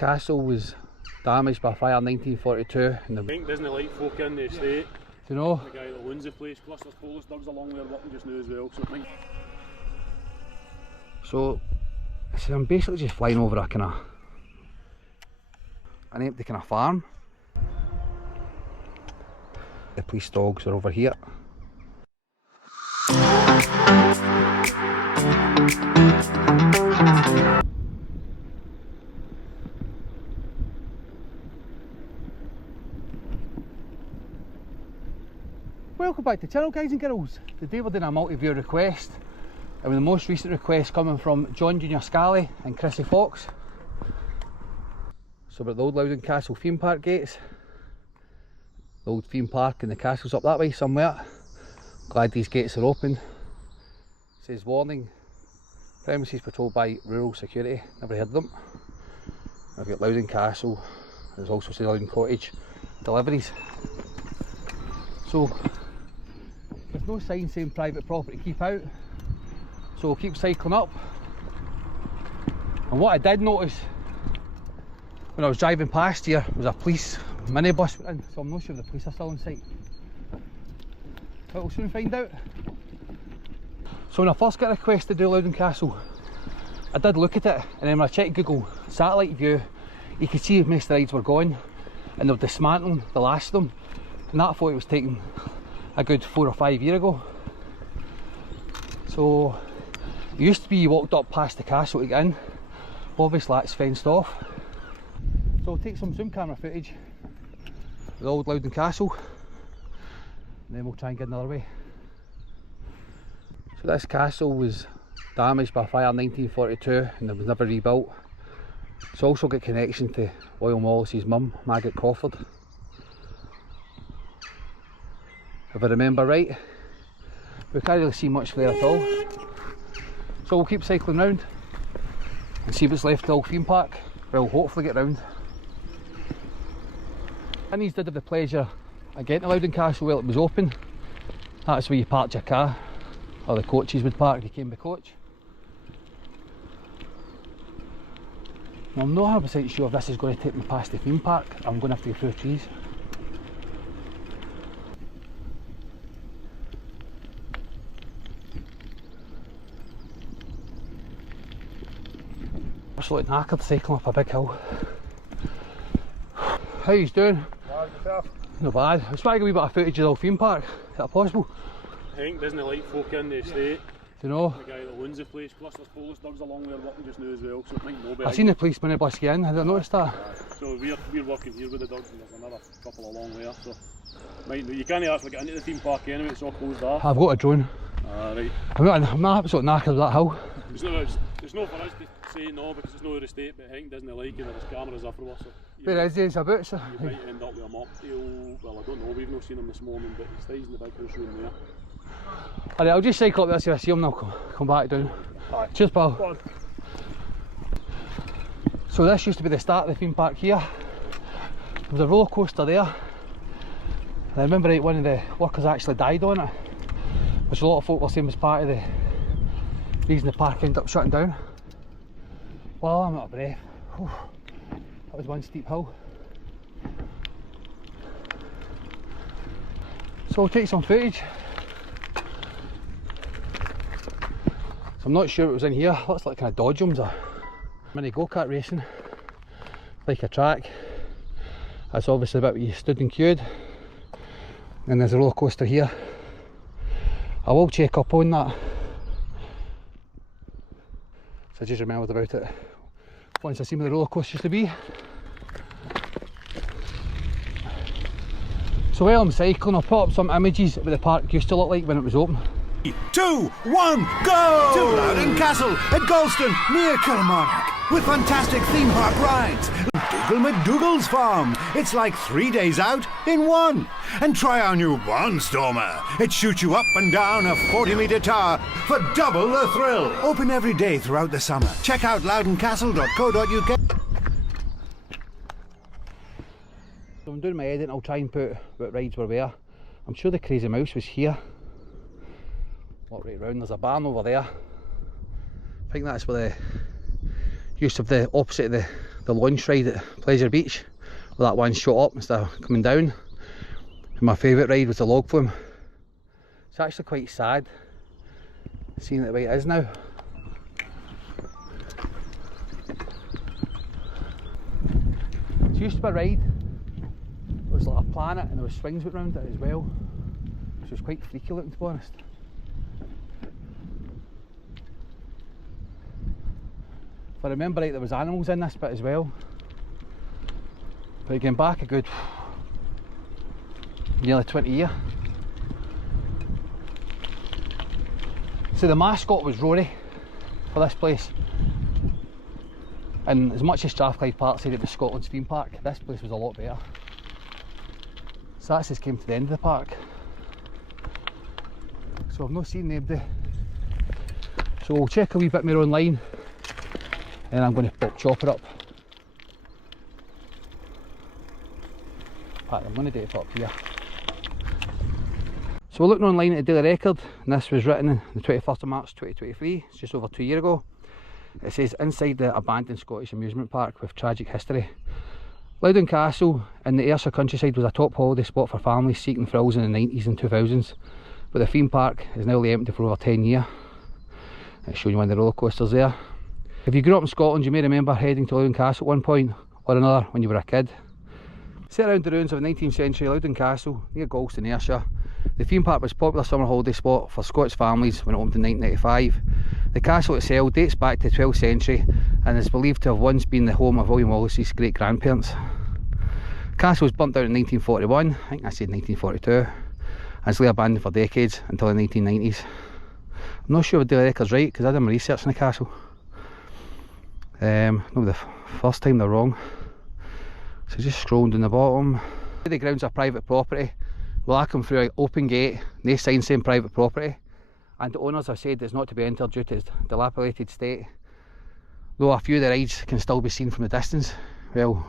Castle was damaged by fire in 1942. And I think doesn't like folk in the estate. Do you know? The guy that owns the place, plus there's police dogs along there working just now as well. So I'm basically just flying over a kind of an empty kind of farm. The police dogs are over here. Welcome back to the channel, guys and girls. Today we're doing a multi-viewer request, and with the most recent request coming from John Jr. Scally and Chrissy Fox. So we're at the old Loudon Castle theme park gates. The old theme park and the castle's up that way somewhere. Glad these gates are open. It says warning, premises patrolled by rural security. Never heard of them. I've got Loudon Castle. There's also says Loudon Cottage deliveries. So there's no sign saying private property, keep out. So we'll keep cycling up. And what I did notice when I was driving past here was a police minibus went in, so I'm not sure if the police are still on site. But we'll soon find out. So when I first got a request to do Loudon Castle, I did look at it, and then when I checked Google satellite view, you could see most of the rides were gone and they were dismantling the last of them, and that thought it was taken a good 4 or 5 years ago. So it used to be you walked up past the castle to get in. Obviously that's fenced off. So we'll take some zoom camera footage of the old Loudon Castle, and then we'll try and get another way. So this castle was damaged by fire in 1942 and it was never rebuilt. It's also got connection to William Wallace's mum, Margaret Crawford. If I remember right, we can't really see much there at all. So we'll keep cycling round and see what's left of the old theme park. We'll hopefully get round. And these did have the pleasure of getting to Loudon Castle while it was open. That's where you parked your car, or the coaches would park if you came by coach. Now, I'm not 100% sure if this is going to take me past the theme park. I'm going to have to go through trees. I'm just looking knackered cycling up a big hill. How you doing? Yourself? Not bad. I was trying to get a wee bit of footage of the old theme park. Is that possible? I think doesn't like folk in the estate. Do you know? The guy that owns the place, plus there's police dogs along there working just now as well, so I think nobody. I've seen the police minibus get in, I didn't notice that. So we're working here with the dogs, and there's another couple along there, so you can't actually get into the theme park anyway, it's all closed off. I've got a drone. Right. I'm not absolutely knackered of that hill. It's not for us to say no because it's not our estate, but I think doesn't like it, there's cameras everywhere, so Where is he? He's about, so you might end up with a mocktail. Well, I don't know, we've not seen him this morning, but he stays in the big house room there. Alright, I'll just cycle up there, see if I see him, and I'll come back down. Right. Cheers, pal. So this used to be the start of the theme park here. There was a roller coaster there. And I remember right, one of the workers actually died on it, which a lot of folk were saying was part of the reason the park ended up shutting down. Well, I'm out of breath. Whew. That was one steep hill. So we'll take some footage. So I'm not sure what was in here. Looks like kind of dodgems or mini go-kart racing, like a track. That's obviously the bit where you stood and queued. And there's a roller coaster here. I will check up on that. So I just remembered about it once I seen where the roller coaster used to be. So while I'm cycling, I'll put up some images of what the park used to look like when it was open. 2, 1, go! To Loudon Castle at Galston, near Kilmarnock, with fantastic theme park rides. Dougal McDougall's Farm. It's like 3 days out in one. And try our new Barnstormer. It shoots you up and down a 40-metre tower for double the thrill. Open every day throughout the summer. Check out loudoncastle.co.uk. So I'm doing my edit and I'll try and put what rides were where. I'm sure the Crazy Mouse was here. Walk right round, there's a barn over there. I think that's where the use of the opposite of the launch ride at Pleasure Beach, where that one shot up instead of coming down. And my favourite ride was the log flume. It's actually quite sad seeing it the way it is now. It used to be a ride. It was like a planet and there was swings went round it as well. So it was quite freaky looking, to be honest. If I remember right, there was animals in this bit as well. But again, back a good nearly 20 years. So the mascot was Rory for this place. And as much as Strathclyde Park said it was Scotland's theme park, this place was a lot better. So that's just came to the end of the park. So I've not seen anybody. So we'll check a wee bit more online. And I'm going to pop Chopper up. In fact, I'm going to do it up here. So we're looking online at the Daily Record, and this was written on the 21st of March 2023, it's just over 2 years ago. It says, inside the abandoned Scottish amusement park with tragic history. Loudon Castle in the Ayrshire countryside was a top holiday spot for families seeking thrills in the 90s and 2000s, but the theme park is now empty for over 10 years. It's showing you one of the roller coasters there. If you grew up in Scotland, you may remember heading to Loudon Castle at one point or another when you were a kid. Set around the ruins of a 19th century Loudon Castle near Galston, Ayrshire, the theme park was a popular summer holiday spot for Scots families when it opened in 1995. The castle itself dates back to the 12th century and is believed to have once been the home of William Wallace's great grandparents. The castle was burnt down in 1941, I think I said 1942, and it's lay abandoned for decades until the 1990s. I'm not sure if the Daily Record's right because I did my research on the castle. No, the first time they're wrong. So just scrolling down the bottom. The grounds are private property. Well, I come through an open gate, no sign saying private property, and the owners have said it's not to be entered due to its dilapidated state, though a few of the rides can still be seen from the distance. Well,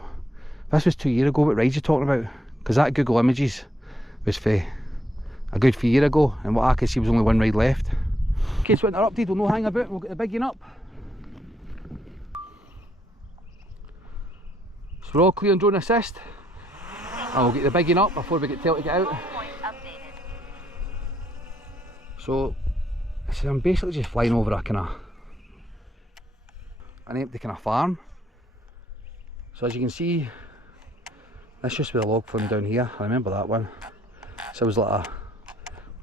this was 2 years ago, what rides you're talking about? Because that Google Images was for a good few years ago, and what I could see was only one ride left. In case we're interrupted, we'll no hang about, we'll get the big one up. So we're all clear on drone assist. And we'll get the big one up before we get told to get out. So I'm basically just flying over a an empty kind of farm. So as you can see, this used to be the log flume down here. I remember that one. So it was like a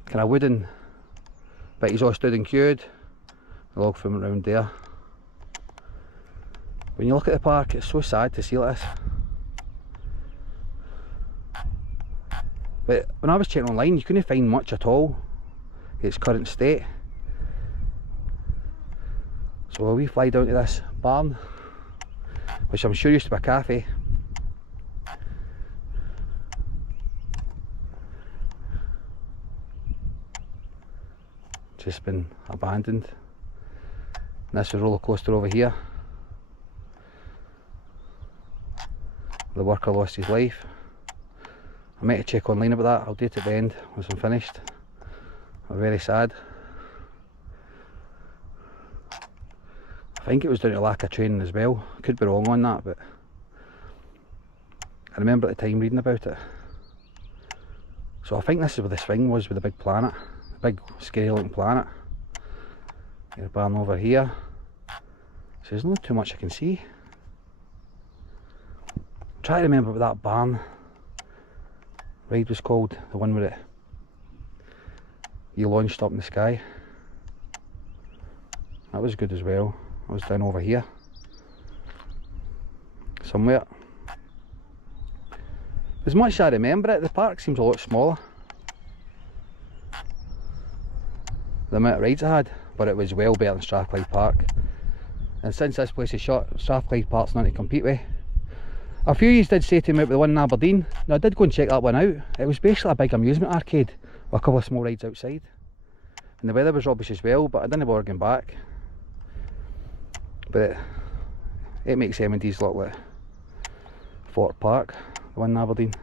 kind of wooden bit. He's all stood and queued. The log flume around there. When you look at the park, it's so sad to see like this. But when I was checking online, you couldn't find much at all in its current state. So we fly down to this barn, which I'm sure used to be a cafe. Just been abandoned. And this is a roller coaster over here. The worker lost his life. I might check online about that. I'll do it at the end once I'm finished. I'm very sad. I think it was down to lack of training as well. I could be wrong on that, but I remember at the time reading about it. So I think this is where the swing was with the big planet, the big scary looking planet. Get a barn over here. So there's not too much I can see. Try to remember what that barn ride was called, the one where you launched up in the sky. That was good as well. I was down over here somewhere. As much as I remember it, the park seems a lot smaller. The amount of rides I had, but it was well better than Strathclyde Park. And since this place is shut, Strathclyde Park's nothing to compete with. A few of you did say to me about the one in Aberdeen. Now I did go and check that one out. It was basically a big amusement arcade with a couple of small rides outside. And the weather was rubbish as well, but I didn't bother going back. But it makes M&D's look like Fort Park, the one in Aberdeen.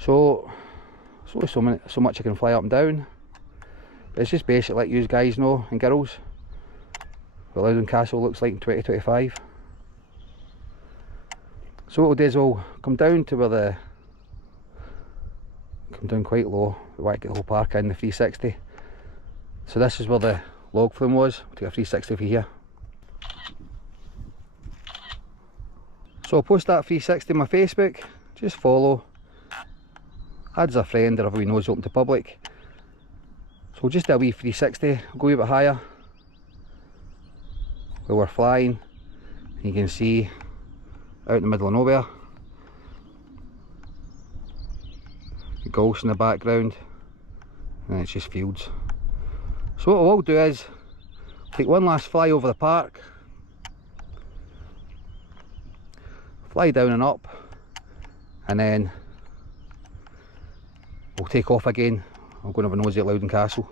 So it's only so much I can fly up and down. But it's just basically let you guys know, and girls, what Loudon Castle looks like in 2025. So what we'll do is we'll come down to where come down quite low. We want to get the whole park in the 360. So this is where the log flume was. We'll take a 360 for here. So I'll post that 360 on my Facebook. Just follow, add as a friend, or everybody knows open to public. So we'll just do a wee 360, go a bit higher where we're flying. You can see out in the middle of nowhere, the gulls in the background, and it's just fields. So what we'll do is take one last fly over the park, fly down and up, and then we'll take off again. I'm going to have a nosy at Loudon Castle.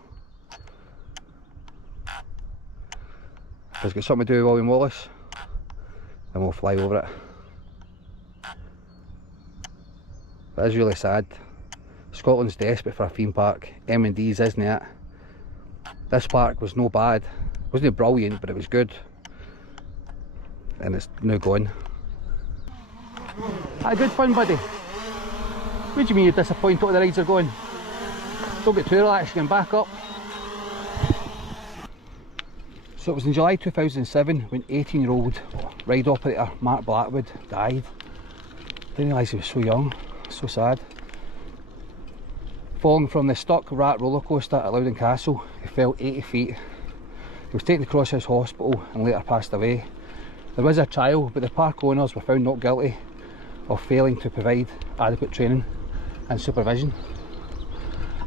If it's got something to do with William Wallace, then we'll fly over it. But it's really sad. Scotland's desperate for a theme park. M&D's isn't it? This park was no bad. It wasn't brilliant, but it was good. And it's now gone. Had good fun, buddy. What do you mean you're disappointed what the rides are going? Don't get too relaxed, you can back up. So it was in July 2007 when 18-year-old ride operator Mark Blackwood died. Didn't realise he was so young, so sad. Falling from the stuck rat roller coaster at Loudon Castle, he fell 80 feet. He was taken to Crosshouse Hospital and later passed away. There was a trial, but the park owners were found not guilty of failing to provide adequate training and supervision.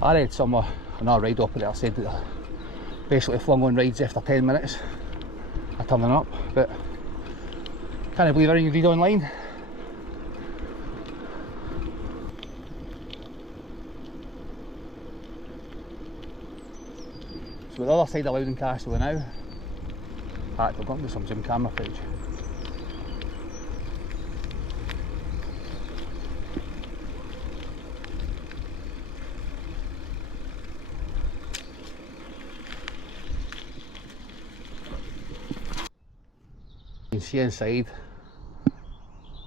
I read somewhere another ride operator said that they basically flung on rides after 10 minutes of turning up, but can't believe everything you read online. So the other side of Loudon Castle now, in fact I've got into some zoom camera footage. You can see inside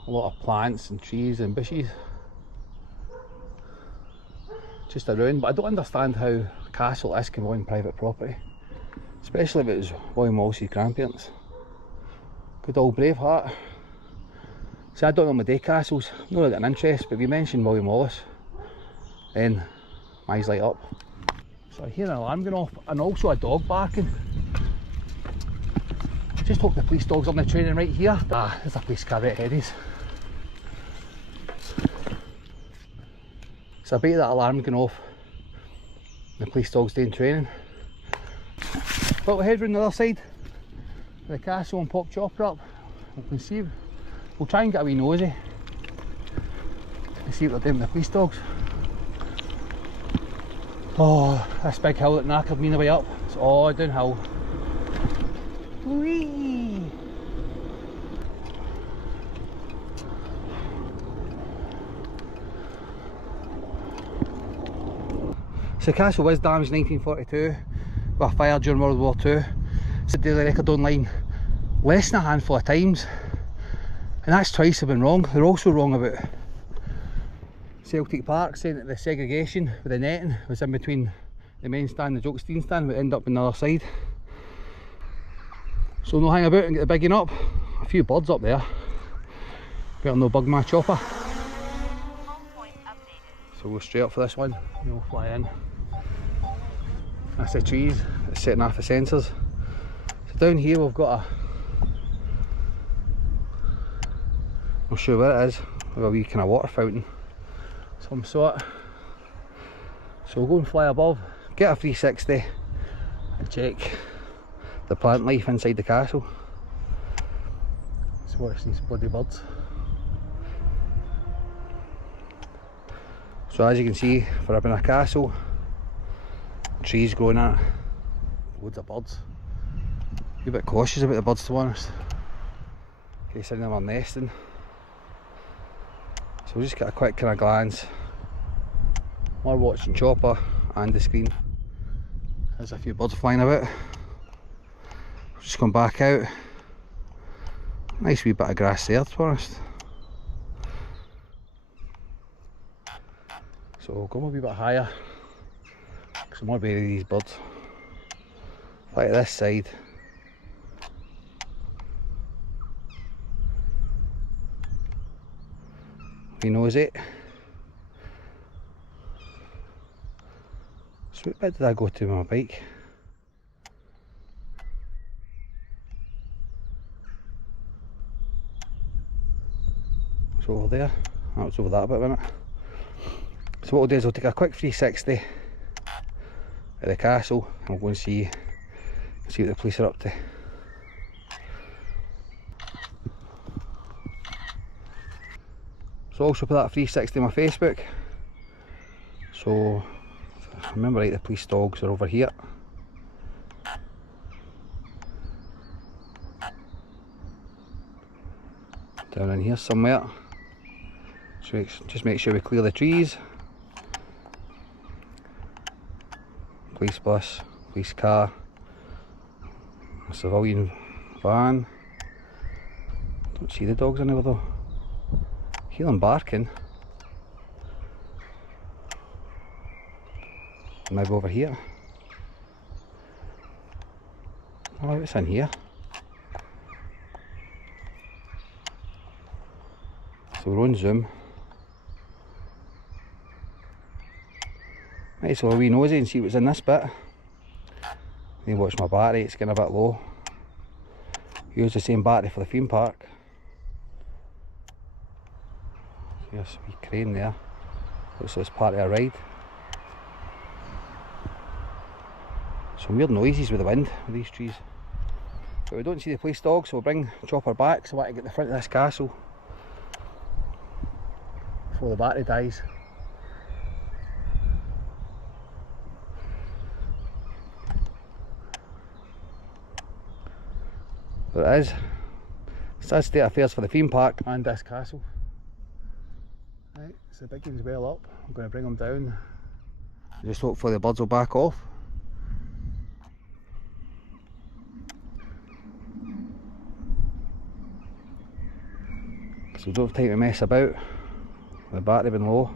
a lot of plants and trees and bushes just around, but I don't understand how a castle like this can go on private property, especially if it was William Wallace's grandparents. Good old Braveheart. See, I don't normally do castles, not really got an interest, but if you mention William Wallace, then my eyes light up. So I hear an alarm going off and also a dog barking. Just hope the police dogs on the training right here. Ah, there's a police car right ahead of us. So I bet that alarm going off. The police dog's doing training. But we'll head round the other side of the castle and pop Chopper up. We can see. We'll try and get a wee nosy to see what they're doing with the police dogs. Oh, this big hill that knackered me on the way up. It's all downhill. Whee! So the castle was damaged in 1942 with a fire during World War II. It's a daily record online less than a handful of times, and that's twice they've been wrong. They're also wrong about Celtic Park, saying that the segregation with the netting was in between the main stand and the joke steam stand, but ended up on the other side. So no hang about and get the bigging up. A few birds up there. Better no bug my chopper. So we'll straight up for this one and we'll fly in. That's the trees, it's setting off the sensors. So down here we've got a, not sure where it is, we've got a wee kind of water fountain, some sort. So we'll go and fly above, get a 360 and check the plant life inside the castle. Let's watch these bloody birds. So as you can see, for up in a castle, trees growing at it, loads of birds. Be a bit cautious about the birds, to be honest, in case any of them are nesting. So we'll just get a quick kind of glance. More watching Chopper and the screen. There's a few birds flying about. Just come back out. Nice wee bit of grass there, to be honest. So going a wee bit higher, because I want to bury these birds. Like this side. Wee nosey. So what bit did I go to with my bike? It's over there. Oh, it's over that bit, wasn't it? So what we'll do is we'll take a quick 360 at the castle and we'll go and see what the police are up to. So I also put that 360 on my Facebook. So if I remember right, the police dogs are over here. Down in here somewhere. So just make sure we clear the trees. Police bus, police car, a civilian van. Don't see the dogs anywhere though. Hear them barking. Maybe over here. Oh, what's in here? So we're on Zoom. Right, so a wee nosy and see what's in this bit. Need to watch my battery, it's getting a bit low. Use the same battery for the theme park. There's a wee crane there. Looks like it's part of a ride. Some weird noises with the wind with these trees. But we don't see the police dog, so we'll bring Chopper back. So I want to get the front of this castle before the battery dies. There it is. Sad state of affairs for the theme park and this castle. Right, so the big one's well up. I'm going to bring them down. Just hopefully the birds will back off. So we don't have time to mess about. The battery been low.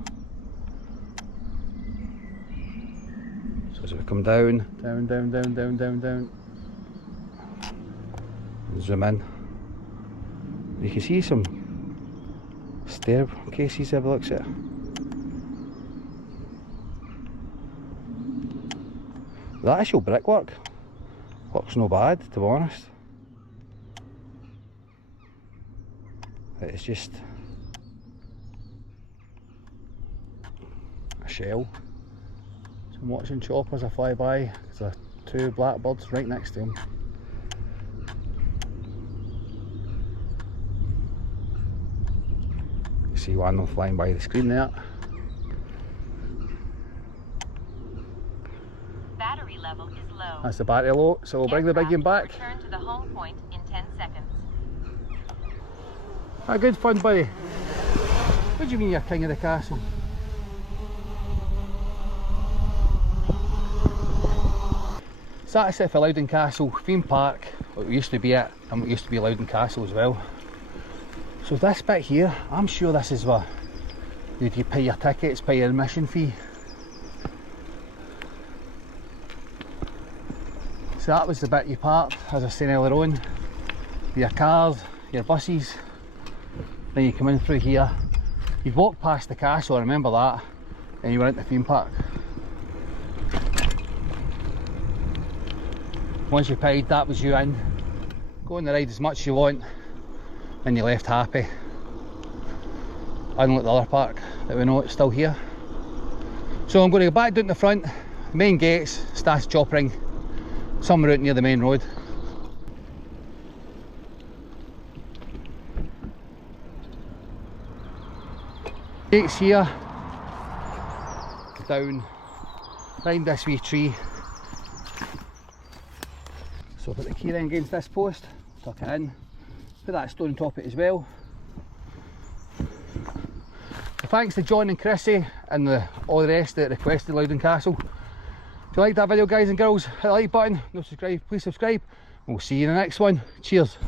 So as we come down, down. Zoom in. You can see some staircases there, looks at it. The actual brickwork looks no bad, to be honest. It's just a shell. So I'm watching choppers a fly by. There's two blackbirds right next to him. See one of them flying by the screen there. Battery level is low. That's the battery low, so we'll bring the big one back. Return to the home point in 10 seconds. Good fun, buddy. What do you mean you're king of the castle? So that's it for Loudon Castle theme park. It used to be it, and it used to be Loudon Castle as well. So this bit here, I'm sure this is where you pay your tickets, pay your admission fee. So that was the bit you parked, as I was saying earlier on. Your cars, your buses. Then you come in through here. You'd walk past the castle, I remember that, and you went into the theme park. Once you paid, that was you in. Go on the ride as much as you want, and you left happy. Unlike the other park that we know it's still here. So I'm going to go back down to the front, main gates, starts choppering, somewhere out near the main road. Gates here, down, behind this wee tree. So put the keyring against this post, tuck it in, put that stone on top of it as well. So thanks to John and Chrissy and all the rest that requested Loudon Castle. If you liked that video, guys and girls, hit the like button, no subscribe, please subscribe, and we'll see you in the next one. Cheers.